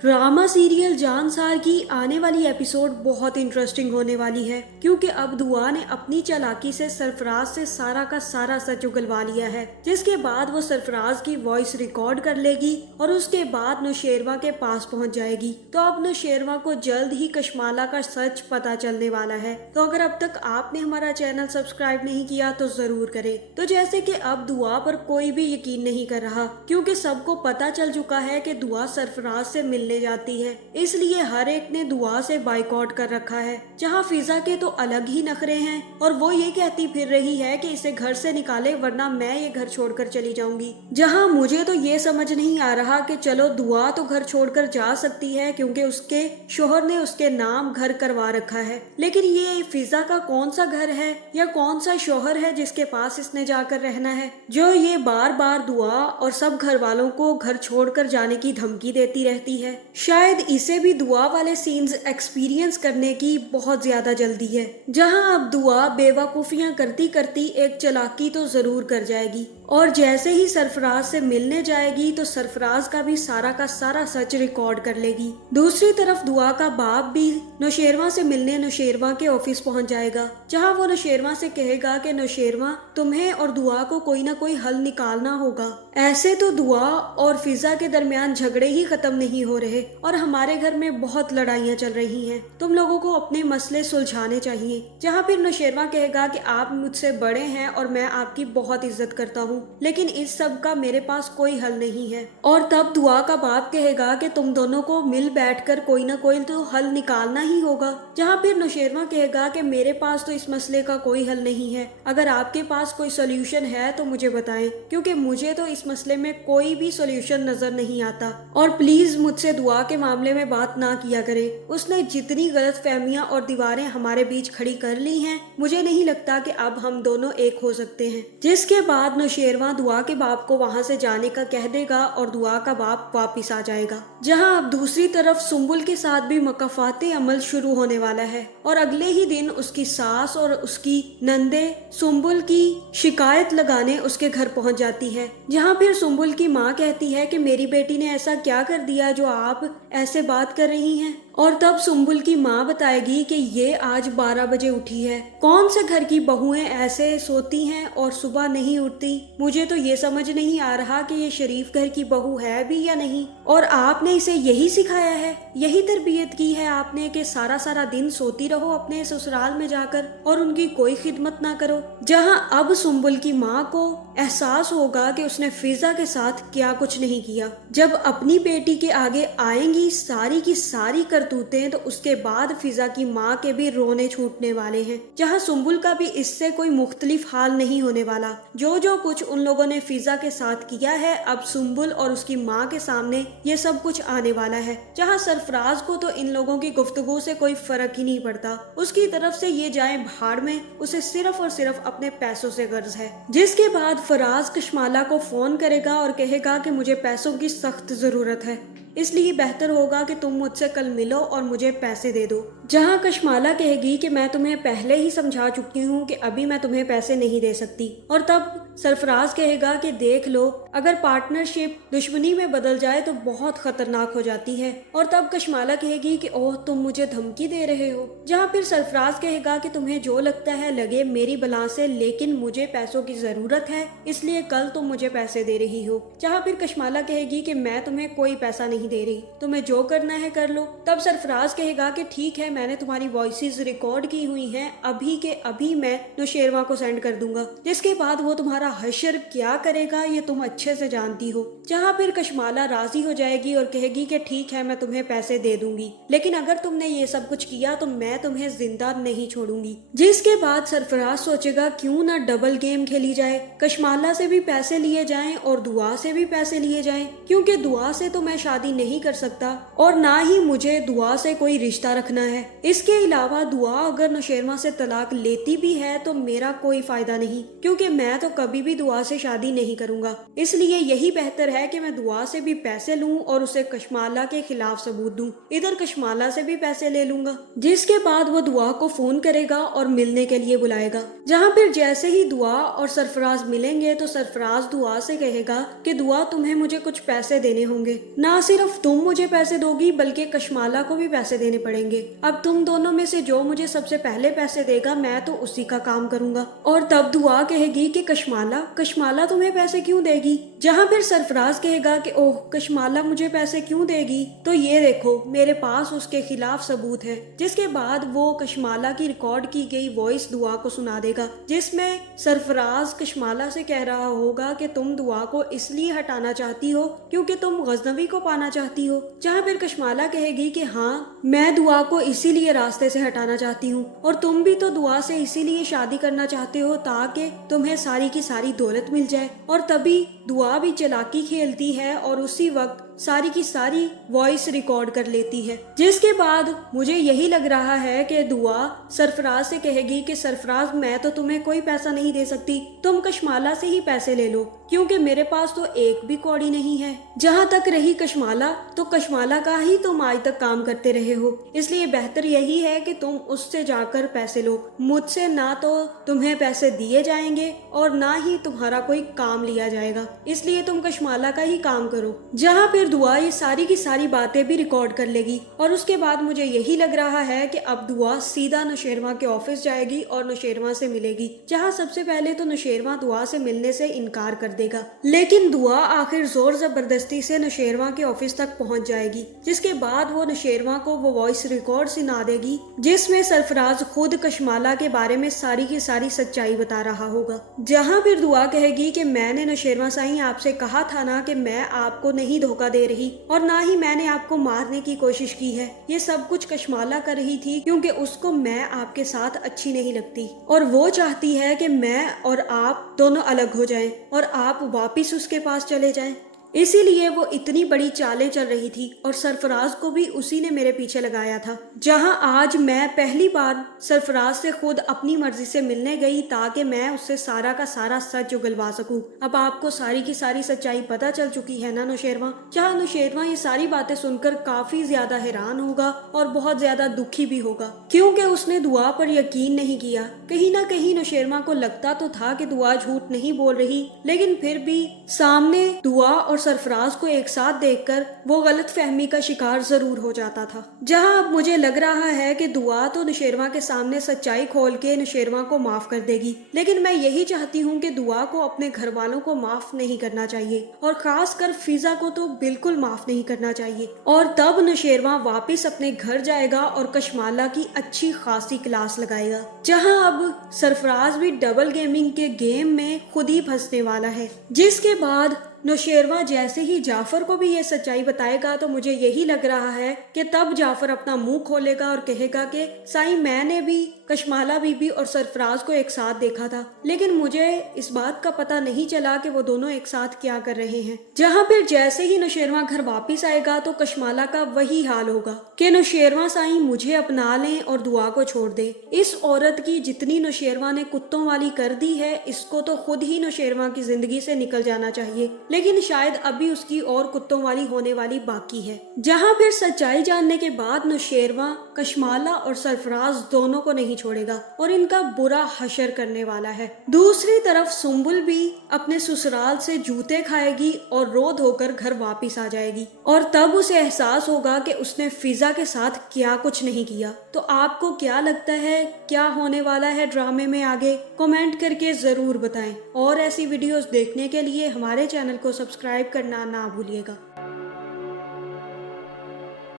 Drama serial Jansar की आने वाली एपिसोड बहुत इंटरेस्टिंग होने वाली है, क्योंकि अब दुआ ने अपनी चालाकी से सरफराज से सारा का सारा सच उगलवा लिया है, जिसके बाद वो सरफराज की वॉइस रिकॉर्ड कर लेगी और उसके बाद नौशेरवा के पास पहुंच जाएगी। तो अब नौशेरवा को जल्द ही कशमाला का सच पता चलने वाला है। तो अगर अब तक आपने हमारा चैनल सब्सक्राइब नहीं किया तो जरूर करें। तो जैसे कि अब दुआ पर कोई भी यकीन नहीं कर रहा, क्योंकि सबको पता चल चुका है कि दुआ सरफराज से मिलने जाती है, इसलिए हर एक ने दुआ से बाइकआउट कर रखा है। जहां फिजा के तो अलग ही नखरे हैं और वो ये कहती फिर रही है कि इसे घर से निकाले वरना मैं ये घर छोड़कर चली जाऊंगी। जहां मुझे तो ये समझ नहीं आ रहा कि चलो दुआ तो घर छोड़कर जा सकती है क्योंकि उसके शोहर ने उसके नाम घर करवा रखा है, लेकिन ये फिजा का कौन सा घर है या कौन सा शोहर है जिसके पास इसने जाकर रहना है, जो ये बार बार दुआ और सब घर वालों को घर छोड़कर जाने की धमकी देती रहती है। शायद इसे भी दुआ वाले सीन्स एक्सपीरियंस करने की बहुत ज्यादा जल्दी है। जहां अब दुआ बेवकूफियां करती करती एक चालाकी तो जरूर कर जाएगी और जैसे ही सरफराज से मिलने जाएगी तो सरफराज का भी सारा का सारा सच रिकॉर्ड कर लेगी। दूसरी तरफ दुआ का बाप भी नौशेरवा से मिलने नौशेरवा के ऑफिस पहुंच जाएगा, जहां वो नौशेरवा से कहेगा कि नौशेरवा तुम्हें और दुआ को कोई ना कोई हल निकालना होगा। ऐसे तो दुआ और फिजा के दरमियान झगड़े ही खत्म नहीं हो रहे और हमारे घर में बहुत लड़ाइयां चल रही हैं। तुम लोगों को अपने मसले सुलझाने चाहिए। जहां फिर नौशेरवा कहेगा कि आप मुझसे बड़े हैं और मैं आपकी बहुत इज्जत करता हूँ, लेकिन इस सब का मेरे पास कोई हल नहीं है। और तब दुआ का बाप कहेगा कि तुम दोनों को मिल बैठकर कोई ना कोई तो हल निकालना ही होगा। जहां फिर नौशेरवा कहेगा कि मेरे पास तो इस मसले का कोई हल नहीं है, अगर आपके पास कोई सोल्यूशन है तो मुझे बताएं, क्योंकि मुझे तो इस मसले में कोई भी सोल्यूशन नजर नहीं आता और प्लीज मुझसे दुआ के मामले में बात ना किया करे। उसने जितनी गलत फहमियां और दीवारें हमारे बीच खड़ी कर ली हैं, मुझे नहीं लगता कि अब हम दोनों एक हो सकते हैं। जिसके बाद नौशेरवा दुआ के बाप को वहां से जाने का कह देगा और दुआ का बाप वापिस आ जाएगा। जहां अब दूसरी तरफ सुम्बुल के साथ भी मकाफाते अमल शुरू होने वाला है और अगले ही दिन उसकी सास और उसकी नंदे सुम्बुल की शिकायत लगाने उसके घर पहुंच जाती है। जहां फिर सुम्बुल की माँ कहती है कि मेरी बेटी ने ऐसा क्या कर दिया जो आप ऐसे बात कर रही हैं, और तब सुम्बुल की माँ बताएगी कि ये आज 12 बजे उठी है। कौन से घर की बहुएं ऐसे सोती हैं और सुबह नहीं उठती? मुझे तो ये समझ नहीं आ रहा कि ये शरीफ घर की बहू है भी या नहीं। और आपने इसे यही सिखाया है, यही तरबियत की है आपने कि सारा सारा दिन सोती रहो अपने ससुराल में जाकर और उनकी कोई खिदमत ना करो। जहां अब सुम्बुल की माँ को एहसास होगा कि उसने फिजा के साथ क्या कुछ नहीं किया। जब अपनी बेटी के आगे आएंगी सारी की सारी करतूतें, तो उसके बाद फिजा की माँ के भी रोने छूटने वाले हैं। जहां सुम्बुल का भी इससे कोई मुख्तलिफ हाल नहीं होने वाला। जो जो कुछ उन लोगों ने फिजा के साथ किया है, अब सुम्बुल और उसकी माँ के सामने ये सब कुछ आने वाला है। जहां सरफराज को तो इन लोगों की गुफ्तगू से कोई फर्क ही नहीं पड़ता, उसकी तरफ से ये जाए भाड़ में, उसे सिर्फ और सिर्फ अपने पैसों से गर्ज है। जिसके बाद फराज कशमाला को फोन करेगा और कहेगा कि मुझे पैसों की सख्त जरूरत है, इसलिए बेहतर होगा कि तुम मुझसे कल मिलो और मुझे पैसे दे दो। जहां कशमाला कहेगी कि मैं तुम्हें पहले ही समझा चुकी हूँ कि अभी मैं तुम्हें पैसे नहीं दे सकती। और तब सरफराज कहेगा कि देख लो, अगर पार्टनरशिप दुश्मनी में बदल जाए तो बहुत खतरनाक हो जाती है। और तब कशमाला कहेगी कि ओह तुम मुझे धमकी दे रहे हो। जहां फिर सरफराज कहेगा कि तुम्हें जो लगता है लगे मेरी बला से, लेकिन मुझे पैसों की जरूरत है, इसलिए कल तुम मुझे पैसे दे रही हो। जहां फिर कशमाला कहेगी कि मैं तुम्हें कोई पैसा नहीं दे रही, तुम्हें जो करना है कर लो। तब सरफराज कहेगा कि ठीक है, मैंने तुम्हारी वॉइसेस रिकॉर्ड की हुई हैं, अभी के अभी मैं नौशेरवा को सेंड कर दूंगा। जिसके बाद वो तुम्हारा हशर क्या करेगा ये तुम अच्छे से जानती हो। जहां फिर कशमाला राजी हो जाएगी और कहेगी कि ठीक है, मैं तुम्हें पैसे दे दूंगी, लेकिन अगर तुमने ये सब कुछ किया तो मैं तुम्हें जिंदा नहीं छोड़ूंगी। जिसके बाद सरफराज सोचेगा क्यों ना डबल गेम खेली जाए, कशमाला से भी पैसे लिए जाएं और दुआ से भी पैसे लिए जाएं, क्योंकि दुआ से तो मैं शादी नहीं कर सकता और ना ही मुझे दुआ से कोई रिश्ता रखना है। इसके अलावा दुआ अगर नौशेरवा से तलाक लेती भी है तो मेरा कोई फायदा नहीं, क्योंकि मैं तो कभी भी दुआ से शादी नहीं करूंगा। इसलिए यही बेहतर है कि मैं दुआ से भी पैसे लूं और उसे कशमाला के खिलाफ सबूत दूं। इधर कशमाला से भी पैसे ले लूंगा। जिसके बाद वो दुआ को फोन करेगा और मिलने के लिए बुलाएगा। जहां फिर जैसे ही दुआ और सरफराज मिलेंगे तो सरफराज दुआ से कहेगा कि दुआ तुम्हें मुझे कुछ पैसे देने होंगे। ना सिर्फ सिर्फ तुम मुझे पैसे दोगी बल्कि कशमाला को भी पैसे देने पड़ेंगे। अब तुम दोनों में से जो मुझे सबसे पहले पैसे देगा मैं तो उसी का काम करूंगा। और तब दुआ कहेगी कि कशमाला तुम्हें पैसे क्यों देगी, जहाँ फिर सरफराज कहेगा कि ओह कशमाला मुझे पैसे क्यों देगी, तो ये देखो मेरे पास उसके खिलाफ सबूत है। जिसके बाद वो कशमाला की रिकॉर्ड की गई वॉइस दुआ को सुना देगा, जिसमें सरफराज कशमाला से कह रहा होगा कि तुम दुआ को इसलिए हटाना चाहती हो क्योंकि तुम गजनवी को पाना चाहती हो। जहाँ फिर कशमाला कहेगी कि हाँ मैं दुआ को इसीलिए रास्ते से हटाना चाहती हूँ और तुम भी तो दुआ से इसीलिए शादी करना चाहते हो ताकि तुम्हें सारी की सारी दौलत मिल जाए। और तभी दुआ भी चालाकी खेलती है और उसी वक्त सारी की सारी वॉइस रिकॉर्ड कर लेती है। जिसके बाद मुझे यही लग रहा है कि दुआ सरफराज से कहेगी कि सरफराज मैं तो तुम्हें कोई पैसा नहीं दे सकती, तुम कशमाला से ही पैसे ले लो क्योंकि मेरे पास तो एक भी कौड़ी नहीं है। जहाँ तक रही कशमाला, तो कशमाला का ही तुम आज तक काम करते रहे हो, इसलिए बेहतर यही है कि तुम उससे जाकर पैसे लो। मुझसे ना तो तुम्हें पैसे दिए जाएंगे और ना ही तुम्हारा कोई काम लिया जाएगा, इसलिए तुम कशमाला का ही काम करो। जहाँ फिर दुआ ये सारी की सारी बातें भी रिकॉर्ड कर लेगी और उसके बाद मुझे यही लग रहा है कि अब दुआ सीधा नौशेरवा के ऑफिस जाएगी और नौशेरवा से मिलेगी। जहाँ सबसे पहले तो नौशेरवा दुआ से मिलने से इनकार कर देगा, लेकिन दुआ आखिर जोर जबरदस्ती से नौशेरवा के ऑफिस तक पहुँच जाएगी। जिसके बाद वो नौशेरवा को वो वॉइस रिकॉर्ड सुना देगी जिसमें सरफराज खुद कशमाला के बारे में सारी की सारी सच्चाई बता रहा होगा। जहाँ फिर दुआ कहेगी कि मैंने नौशेरवा साईं आपसे कहा था ना कि मैं आपको नहीं धोखा दे रही और ना ही मैंने आपको मारने की कोशिश की है, ये सब कुछ कशमाला कर रही थी क्योंकि उसको मैं आपके साथ अच्छी नहीं लगती और वो चाहती है कि मैं और आप दोनों अलग हो जाएं और आप वापिस उसके पास चले जाएं। इसीलिए वो इतनी बड़ी चालें चल रही थी और सरफराज को भी उसी ने मेरे पीछे लगाया था। जहां आज मैं पहली बार सरफराज से खुद अपनी मर्जी से मिलने गई ताकि मैं उससे सारा का सारा सच उगलवा सकूं। अब आपको सारी की सारी सच्चाई पता चल चुकी है ना नौशेरवा। जहां नौशेरवा ये सारी बातें सुनकर काफी ज्यादा हैरान होगा और बहुत ज्यादा दुखी भी होगा क्योंकि उसने दुआ पर यकीन नहीं किया। कहीं ना कहीं नौशेरवा को लगता तो था कि दुआ झूठ नहीं बोल रही, लेकिन फिर भी सामने दुआ और सरफराज को एक साथ देखकर वो गलत फहमी का शिकार जरूर हो जाता था। जहां अब मुझे लग रहा है कि दुआ तो नौशेरवा के सामने सच्चाई खोल के नौशेरवा को माफ कर देगी, लेकिन मैं यही चाहती हूँ कि दुआ को अपने घर वालों को माफ नहीं करना चाहिए और खास कर फिजा को तो बिल्कुल माफ नहीं करना चाहिए। और तब नौशेरवा वापिस अपने घर जाएगा और कशमाला की अच्छी खासी क्लास लगाएगा। जहाँ अब सरफराज भी डबल गेमिंग के गेम में खुद ही फंसने वाला है। जिसके बाद नौशेरवा जैसे ही जाफर को भी ये सच्चाई बताएगा तो मुझे यही लग रहा है कि तब जाफर अपना मुंह खोलेगा और कहेगा कि साईं मैंने भी कशमाला बीबी और सरफराज को एक साथ देखा था, लेकिन मुझे इस बात का पता नहीं चला कि वो दोनों एक साथ क्या कर रहे हैं। जहाँ फिर जैसे ही नौशेरवा घर वापिस आएगा तो कशमाला का वही हाल होगा कि नौशेरवा साईं मुझे अपना लें और दुआ को छोड़ दे। इस औरत की जितनी नौशेरवा ने कुत्तों वाली कर दी है, इसको तो खुद ही नौशेरवा की जिंदगी से निकल जाना चाहिए, लेकिन शायद अभी उसकी और कुत्तों वाली होने वाली बाकी है। जहाँ फिर सच्चाई जानने के बाद नौशेरवा कशमाला और सरफराज दोनों को नहीं छोड़ेगा और इनका बुरा हशर करने वाला है। दूसरी तरफ सुम्बुल भी अपने ससुराल से जूते खाएगी और रो धोकर घर वापिस आ जाएगी और तब उसे एहसास होगा कि उसने फिजा के साथ क्या कुछ नहीं किया। तो आपको क्या लगता है क्या होने वाला है ड्रामे में आगे? कमेंट करके जरूर बताएं और ऐसी वीडियोस देखने के लिए हमारे चैनल को सब्सक्राइब करना ना भूलिएगा।